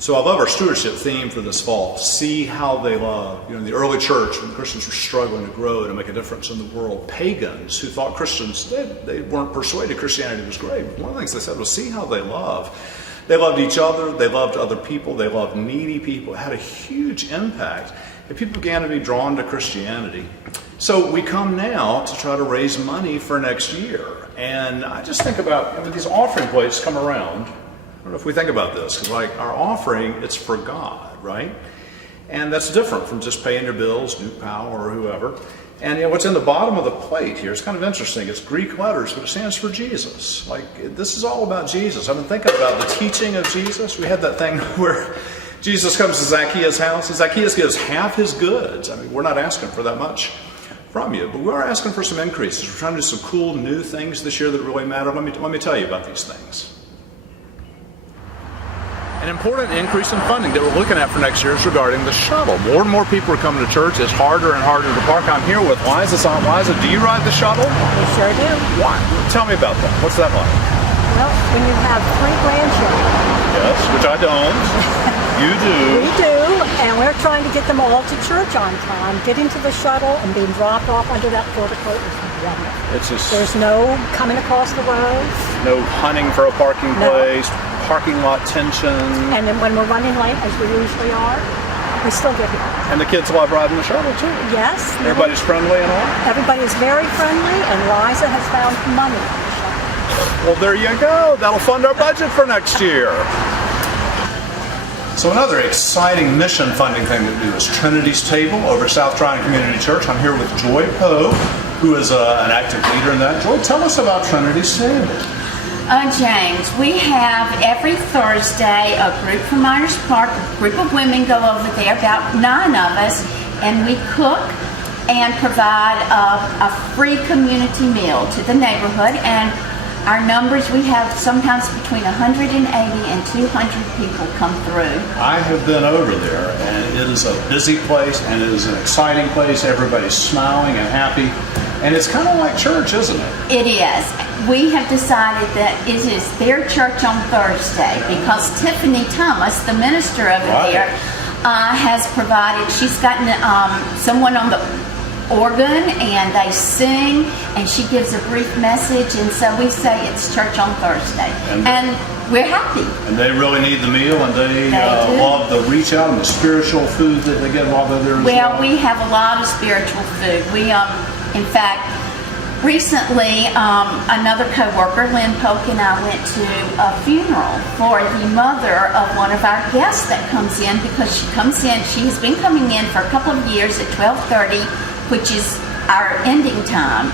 So I love our stewardship theme for this fall. See how they love. You know, in the early church, when Christians were struggling to grow and to make a difference in the world, pagans who thought Christians, they weren't persuaded Christianity was great. One of the things they said was, see how they love. They loved each other. They loved other people. They loved needy people. It had a huge impact. And people began to be drawn to Christianity. So we come now to try to raise money for next year. And I just think about, these offering plates come around. I don't know if we think about this, because like our offering, it's for God, right? And that's different from just paying your bills, New Power or whoever. And what's in the bottom of the plate here is kind of interesting. It's Greek letters, but it stands for Jesus. Like, this is all about Jesus. I've been thinking about the teaching of Jesus. We had that thing where Jesus comes to Zacchaeus' house, and Zacchaeus gives half his goods. I mean, we're not asking for that much from you, but we are asking for some increases. We're trying to do some cool new things this year that really matter. Let me tell you about these things. An important increase in funding that we're looking at for next year is regarding the shuttle. More and more people are coming to church. It's harder and harder to park. I'm here with Liza. Liza, do you ride the shuttle? We sure do. Why? Tell me about that. What's that like? Well, when you have 3 grandchildren. Yes, which I don't. You do. We do, and we're trying to get them all to church on time. Getting to the shuttle and being dropped off under that portico is wonderful. There's no coming across the road. No hunting for a parking place. Parking lot tension. And then when we're running late, as we usually are, we still get here. And the kids love riding the shuttle too. Yes. Everybody's friendly and all? Everybody is very friendly, and Liza has found money on the shuttle. Well, there you go. That'll fund our budget for next year. So another exciting mission funding thing that we do is Trinity's Table over South Tryon Community Church. I'm here with Joy Poe, who is an active leader in that. Joy, tell us about Trinity's Table. James, we have every Thursday a group from Miners Park, a group of women go over there, about 9 of us, and we cook and provide a free community meal to the neighborhood. And our numbers, we have sometimes between 180 and 200 people come through. I have been over there, and it is a busy place, and it is an exciting place. Everybody's smiling and happy, and it's kind of like church, isn't it? It is. We have decided that it is their church on Thursday because Tiffany Thomas, the minister over there, has provided, she's gotten someone on the organ, and they sing, and she gives a brief message, and so we say it's church on Thursday. And we're happy. And they really need the meal, and they love the reach out and the spiritual food that they get while they're there as well. Well, we have a lot of spiritual food. We, in fact, recently, another co-worker, Lynn Polk, and I went to a funeral for the mother of one of our guests that comes in, because she comes in, she has been coming in for a couple of years at 12:30, which is our ending time.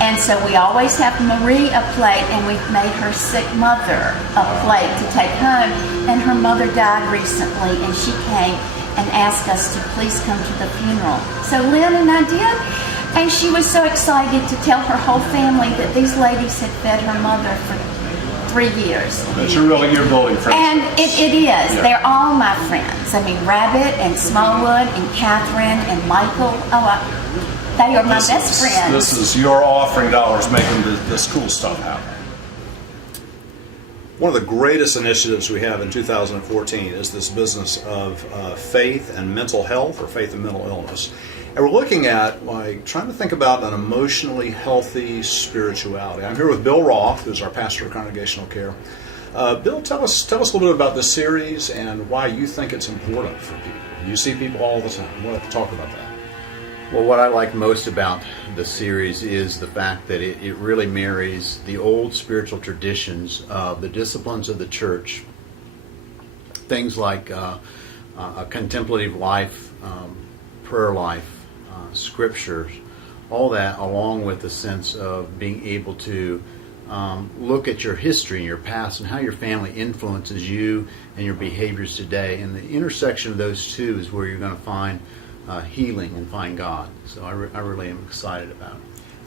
And so we always have Marie a plate, and we've made her sick mother a plate to take home. And her mother died recently, and she came and asked us to please come to the funeral. So Lynn and I did. And she was so excited to tell her whole family that these ladies had fed her mother for 3 years. But you're building friends. And it is. Yeah. They're all my friends. I mean, Rabbit and Smallwood and Catherine and Michael. They are my best friends. This is your offering dollars making this cool stuff happen. One of the greatest initiatives we have in 2014 is this business of faith and mental health, or faith and mental illness. And we're looking at trying to think about an emotionally healthy spirituality. I'm here with Bill Roth, who's our pastor of congregational care. Bill, tell us a little bit about this series and why you think it's important for people. You see people all the time. We'll have to talk about that. Well, what I like most about the series is the fact that it really marries the old spiritual traditions of the disciplines of the church, things like a contemplative life, prayer life, scriptures, all that, along with the sense of being able to look at your history and your past and how your family influences you and your behaviors today. And the intersection of those two is where you're going to find healing and find God. So I really am excited about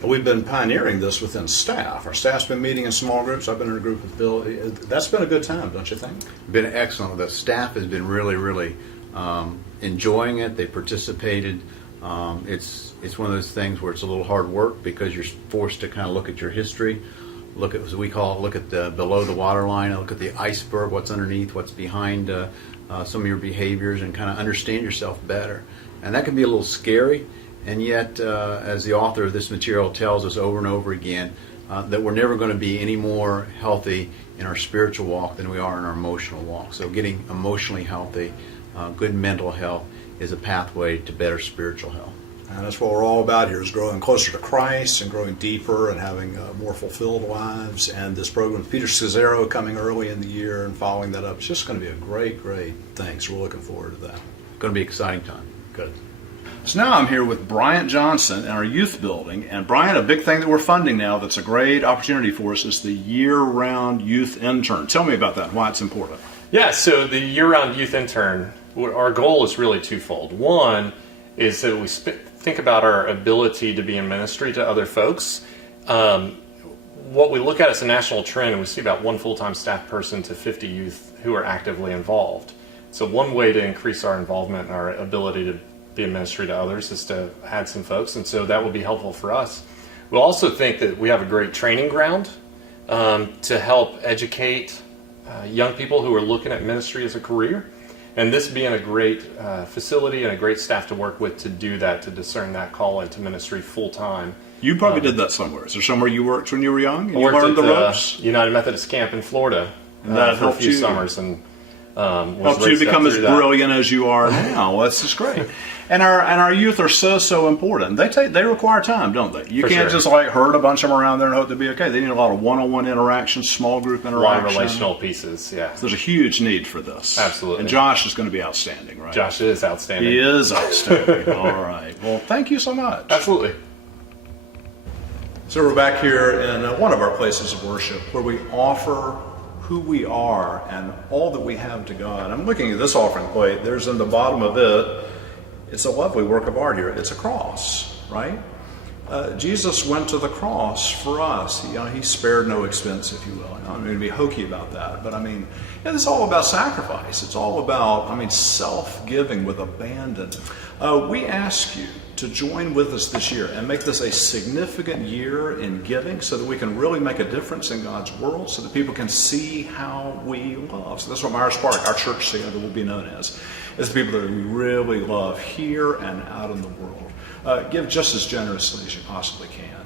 it. We've been pioneering this within staff. Our staff's been meeting in small groups. I've been in a group with Bill. That's been a good time, don't you think? Been excellent. The staff has been really enjoying it. They participated. It's one of those things where it's a little hard work because you're forced to kind of look at your history. look at, as we call it, look at the below the waterline, look at the iceberg, what's underneath, what's behind some of your behaviors, and kind of understand yourself better. And that can be a little scary, and yet, as the author of this material tells us over and over again, that we're never going to be any more healthy in our spiritual walk than we are in our emotional walk. So getting emotionally healthy, good mental health, is a pathway to better spiritual health. And that's what we're all about here, is growing closer to Christ and growing deeper and having more fulfilled lives. And this program with Peter Scazzaro coming early in the year and following that up, it's just going to be a great, great thing. So we're looking forward to that. Going to be an exciting time. Good. So now I'm here with Bryant Johnson in our youth building. And Bryant, a big thing that we're funding now that's a great opportunity for us is the year-round youth intern. Tell me about that and why it's important. Yeah, so the year-round youth intern, our goal is really twofold. One is that we think about our ability to be in ministry to other folks. What we look at as a national trend, and we see about one full-time staff person to 50 youth who are actively involved. So one way to increase our involvement and our ability to be in ministry to others is to add some folks, and so that will be helpful for us. We also think that we have a great training ground to help educate young people who are looking at ministry as a career, and this being a great facility and a great staff to work with to do that, to discern that call into ministry full-time. You probably did that somewhere. Is there somewhere you worked when you were young? And I you worked learned at the ropes? United Methodist camp in Florida That for a helped few you? summers, and Helped you become as brilliant as you are now. Well, that's just great. And our youth are so important. They require time, don't they? You For can't sure. just herd a bunch of them around there and hope they'll be okay. They need a lot of one-on-one interaction, small group A interaction. lot of relational pieces, yeah. There's a huge need for this. Absolutely. And Josh is going to be outstanding, right? Josh is outstanding. He is outstanding. All right. Well, thank you so much. Absolutely. So we're back here in one of our places of worship where we offer who we are and all that we have to God. I'm looking at this offering plate. There's in the bottom of it, it's a lovely work of art here. It's a cross, right? Jesus went to the cross for us. He spared no expense, if you will. I'm going to be hokey about that, but I mean, it's all about sacrifice. It's all about, self-giving with abandon. We ask you to join with us this year and make this a significant year in giving so that we can really make a difference in God's world, so that people can see how we love. So that's what Myers Park, our church together, will be known as the people that we really love here and out in the world. Give just as generously as you possibly can.